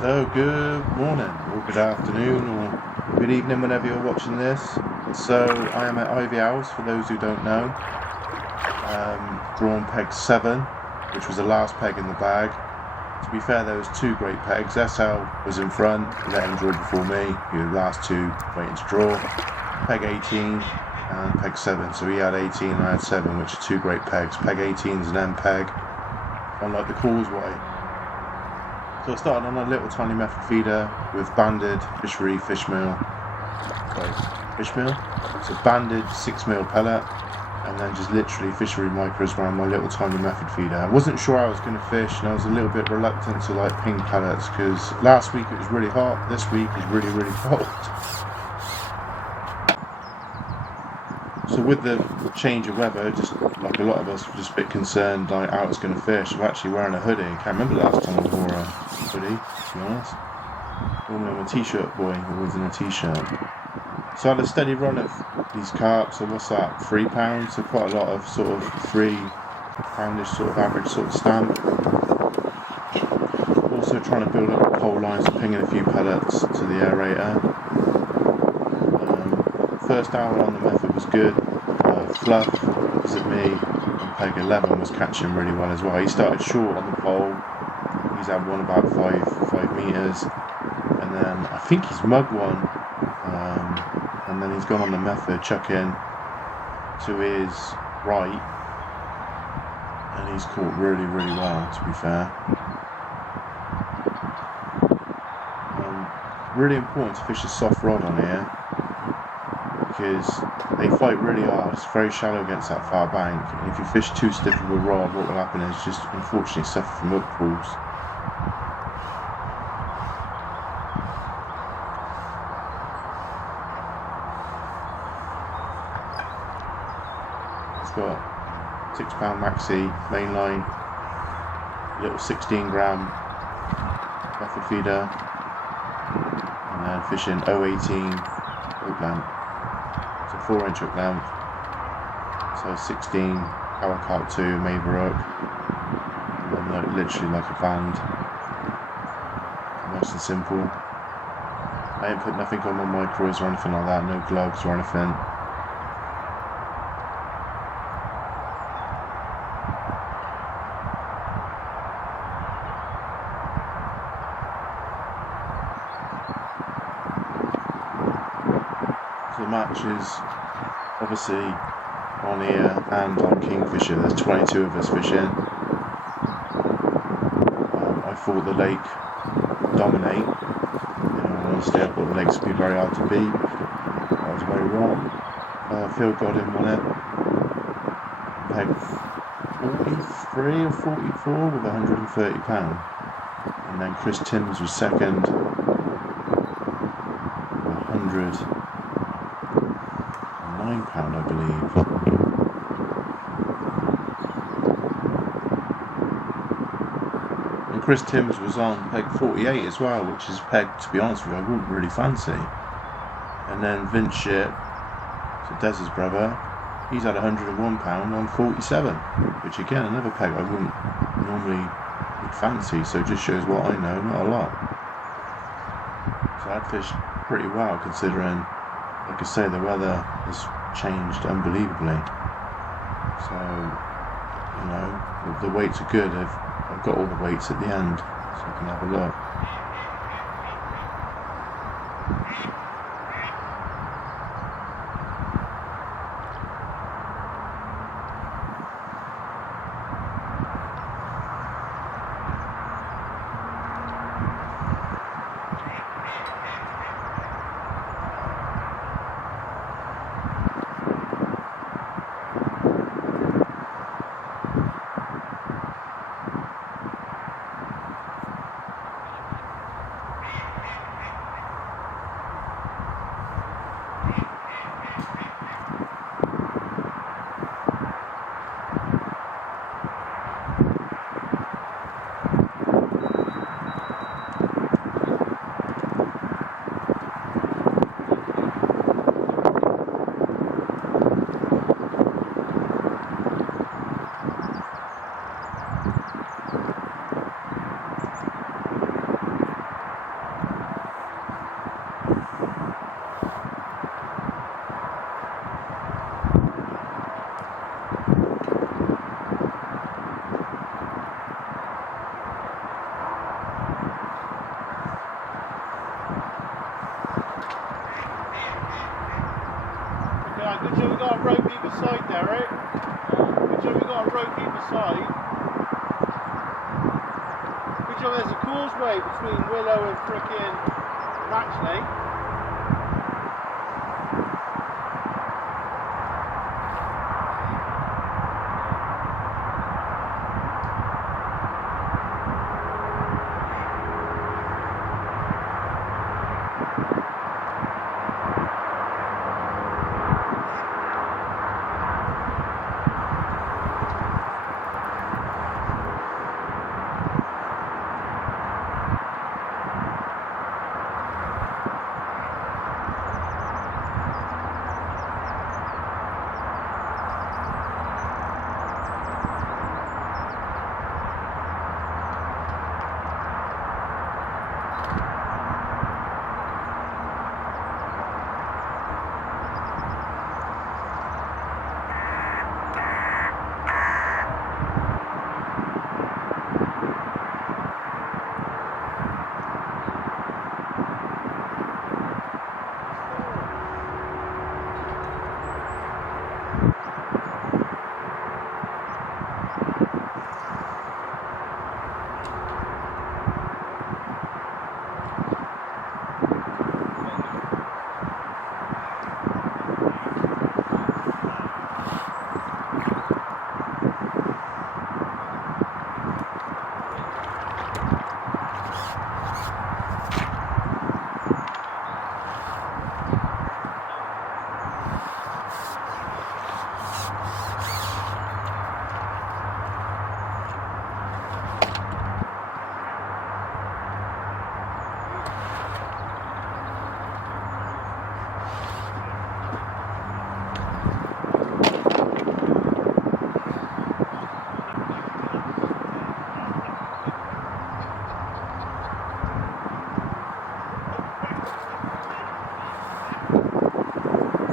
So good morning or good afternoon or good evening whenever you're watching this. So I am at Ivy House, for those who don't know. Drawn peg 7, which was the last peg in the bag. To be fair, there was 2 great pegs. SL was in front, let him draw before me. He was the last 2 waiting to draw. Peg 18 and peg 7. So he had 18 and I had 7, which are 2 great pegs. Peg 18 is an M peg, unlike the causeway. So I started on a little tiny method feeder with banded Fishery fish meal. So banded 6mm pellet, and then just literally Fishery micros around my little tiny method feeder. I wasn't sure I was going to fish, and I was a little bit reluctant to like ping pellets because last week it was really hot. This week is really, really cold. So with the change of weather, just like a lot of us, were just a bit concerned like how it's going to fish. I'm actually wearing a hoodie. I can't remember the last time I wore a hoodie, to be honest. Normally I'm a t-shirt boy, always in a t-shirt. So I had a steady run of these carp. So what's that, £3? So quite a lot of sort of £3-ish sort of average sort of stamp. Also trying to build up the pole lines and pinging a few pellets to the aerator. First hour on the method was good. Fluff, opposite me, and peg 11 was catching really well as well. He started short on the pole. He's had one about 5 metres, and then I think he's mugged one, and then he's gone on the method, chucking to his right, and he's caught really, really well, to be fair. Really important to fish a soft rod on here, because they fight really hard. It's very shallow against that far bank, and if you fish too stiff of a rod, what will happen is just unfortunately suffer from hook pulls. It's got £6 maxi mainline, little 16-gram method feeder, and then fishing 018 hook length. 4-inch hook length, so 16 power carp 2 Maver hook, and then literally like a band. Nice and simple. I ain't put nothing on my micros or anything like that, no gloves or anything. So the match is obviously on here and on Kingfisher. There's 22 of us fishing. I thought the lake would dominate. Honestly, I thought the lakes would be very hard to beat. I was very wrong. Phil got him on it. Peg 43 or 44 with £130. And then Chris Timms was second with £109, I believe. And Chris Timms was on peg 48 as well, which is a peg, to be honest with you, I wouldn't really fancy. And then Vince Ship, so Dez's brother, he's had £101 on 47, which again, another peg I wouldn't normally would fancy, so it just shows what I know, not a lot. So I'd fished pretty well considering, like I say, the weather has changed unbelievably. So, you know, the weights are good. I've got all the weights at the end, so you can have a look. got a rope either side, Derek? Good job we got a rope either side. Good job there's a causeway between Willow and frickin' Matchley.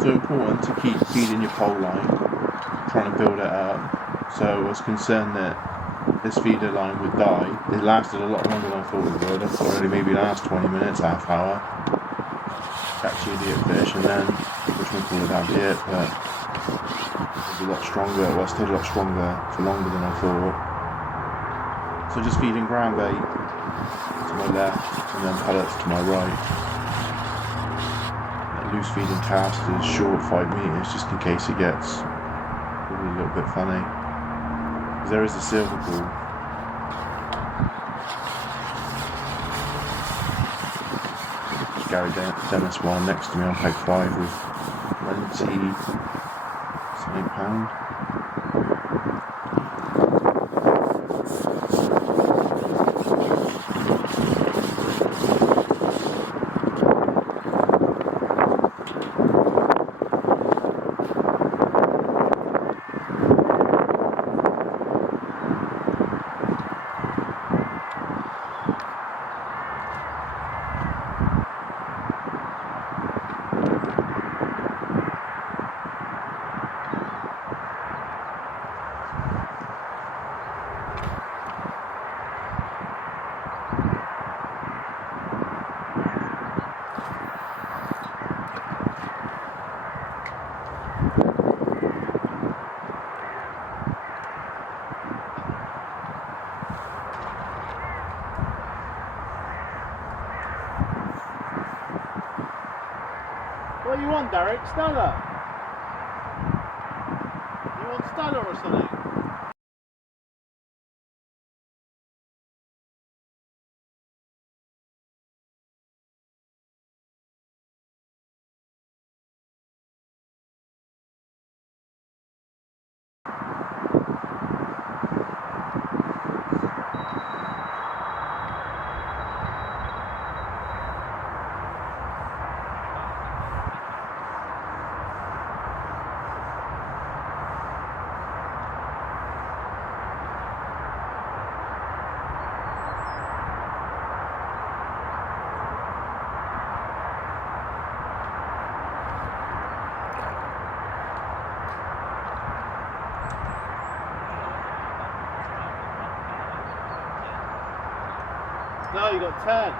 So important to keep feeding your pole line, trying to build it up. So I was concerned that this feeder line would die. It lasted a lot longer than I thought it would. I thought it would maybe last 20 minutes, half hour. Catch the idiot fish and then, which we call it that'd be it, but it was a lot stronger. Well, it stayed a lot stronger for longer than I thought. So just feeding ground bait to my left and then pellets to my right. Loose feeding cast is short 5 meters just in case it gets probably a little bit funny. There is a silver ball. Gary Dennis one next to me on peg 5 with 20 something pound. What do you want, Derek? Stella? You want Stella or something? No, you got 10.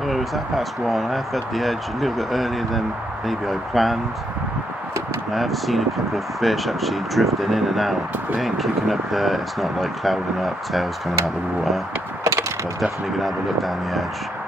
Well, it's 1:30. I have fed the edge a little bit earlier than maybe I planned. And I have seen a couple of fish actually drifting in and out. They ain't kicking up there, it's not like clouding up, tails coming out of the water. But I'm definitely going to have a look down the edge.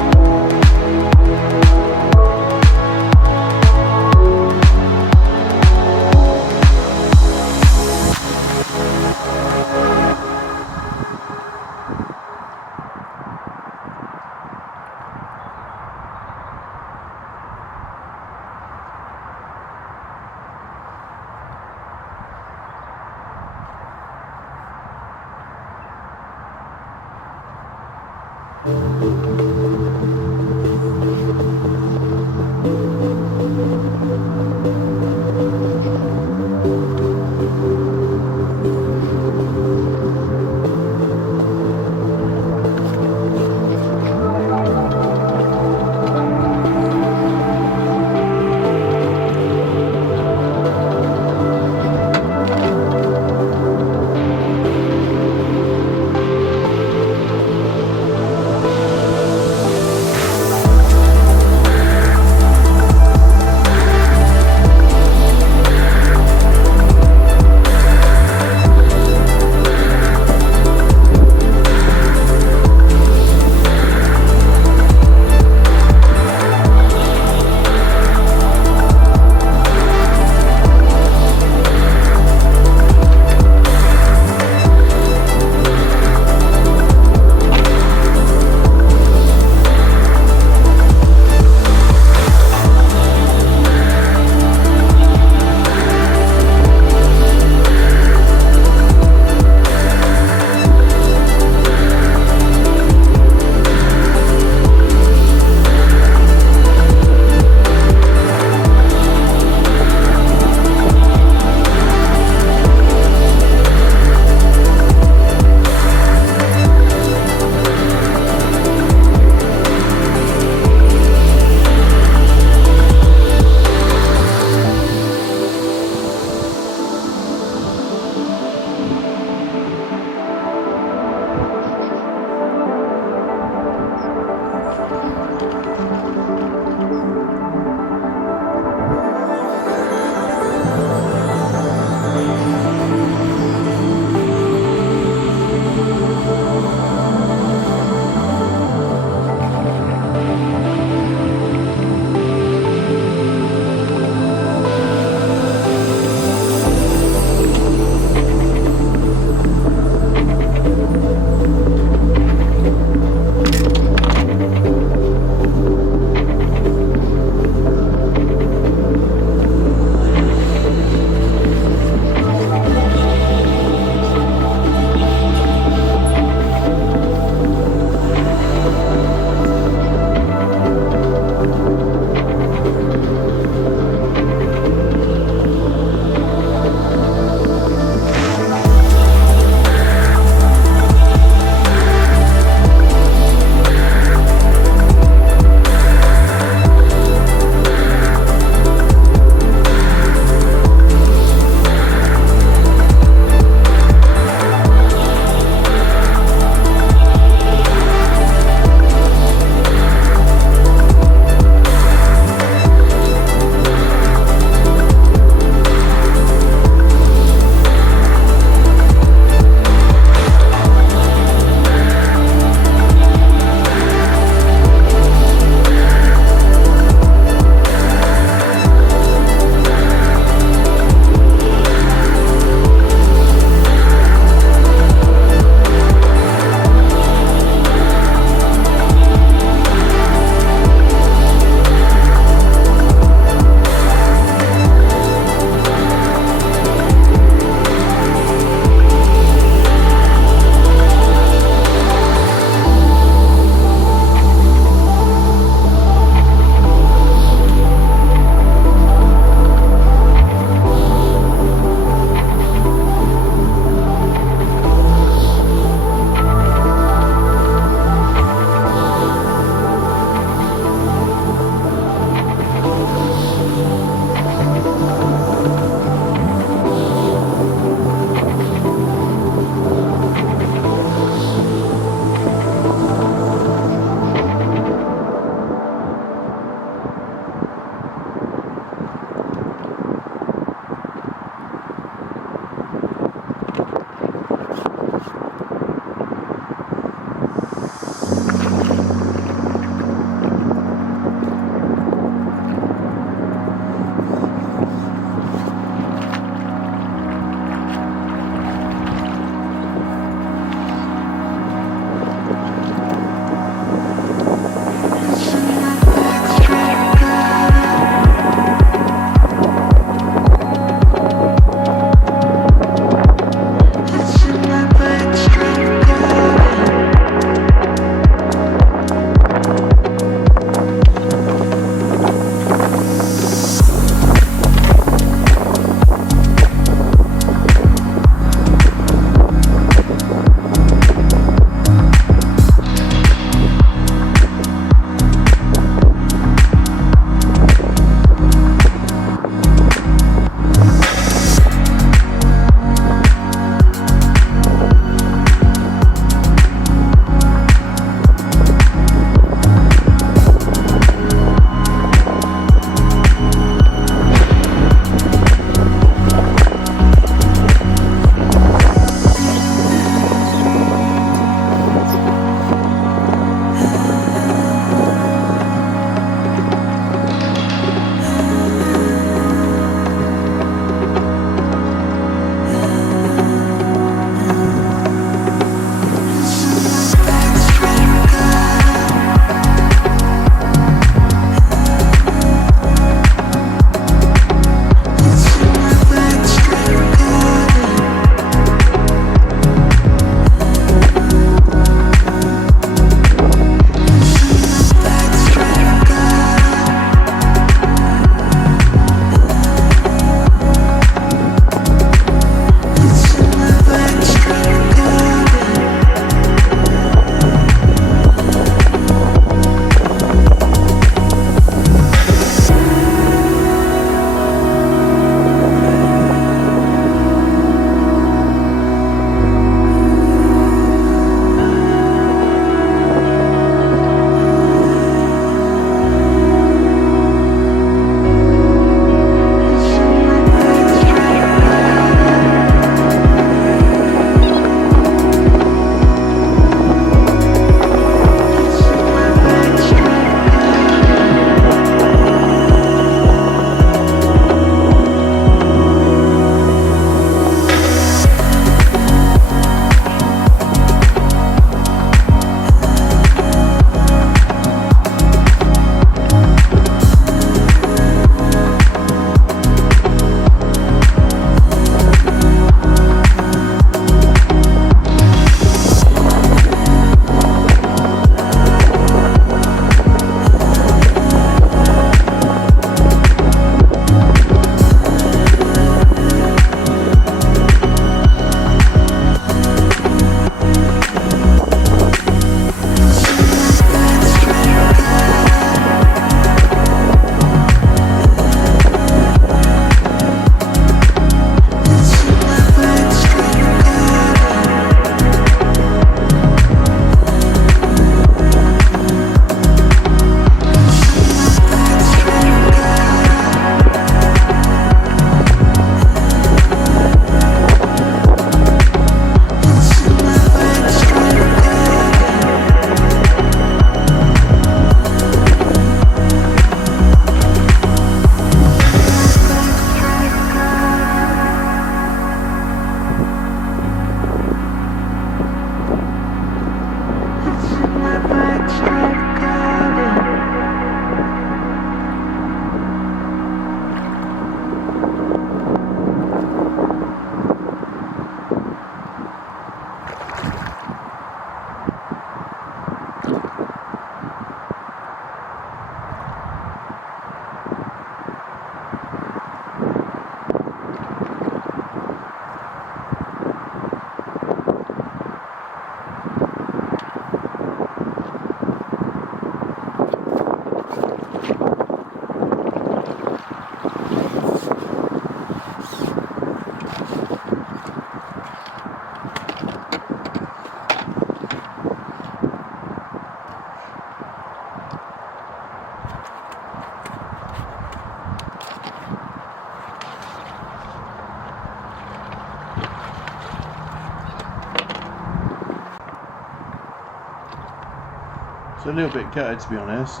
So a little bit gutted, to be honest.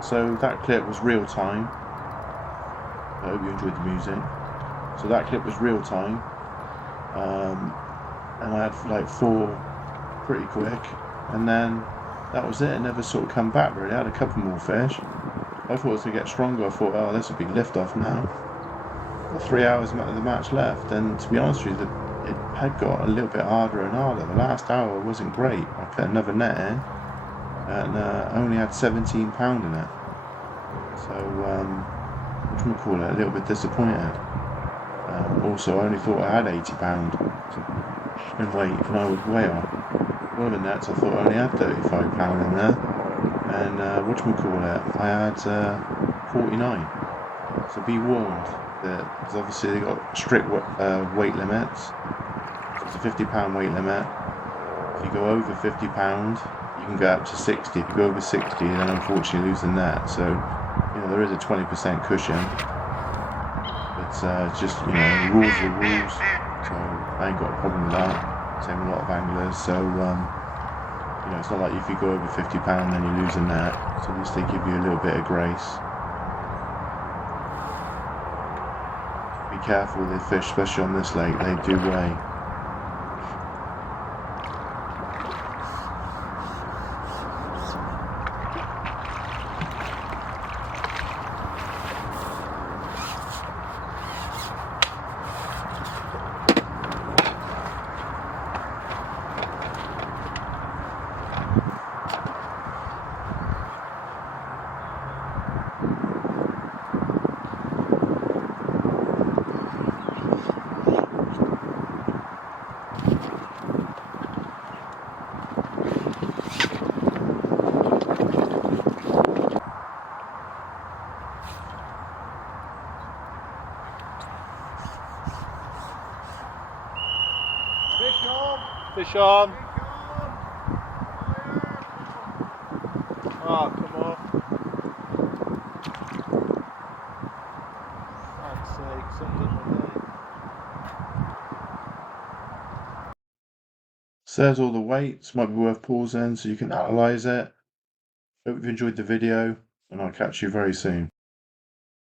So that clip was real time. I hope you enjoyed the music. So that clip was real time. And I had like 4 pretty quick. And then that was it. It never sort of come back really. I had a couple more fish. I thought it was going to get stronger. I thought, oh, this will be lift off now. Got 3 hours of the match left. And to be honest with you, it had got a little bit harder and harder. The last hour wasn't great. I put another net in. And I only had £17 in it. So, whatchamacallit, a little bit disappointed. Also, I only thought I had £80 in weight, and I was way off. One of the nets I thought I only had £35 in there, and whatchamacallit, I had 49. So be warned that, because obviously they got strict weight limits. So it's a £50 weight limit. If you go over £50, you can go up to 60. If you go over 60, then unfortunately you lose the net. So, you know, there is a 20% cushion. But it's just, you know, the rules are the rules. So I ain't got a problem with that. Same with a lot of anglers. So, you know, it's not like if you go over £50, then you lose a net. So at least they give you a little bit of grace. Be careful with the fish, especially on this lake. They do weigh. Fish on! Fish on! Fire! Oh, come on. Fuck's sake, something in the lake. So there's all the weights. Might be worth pausing so you can analyse it. Hope you've enjoyed the video, and I'll catch you very soon.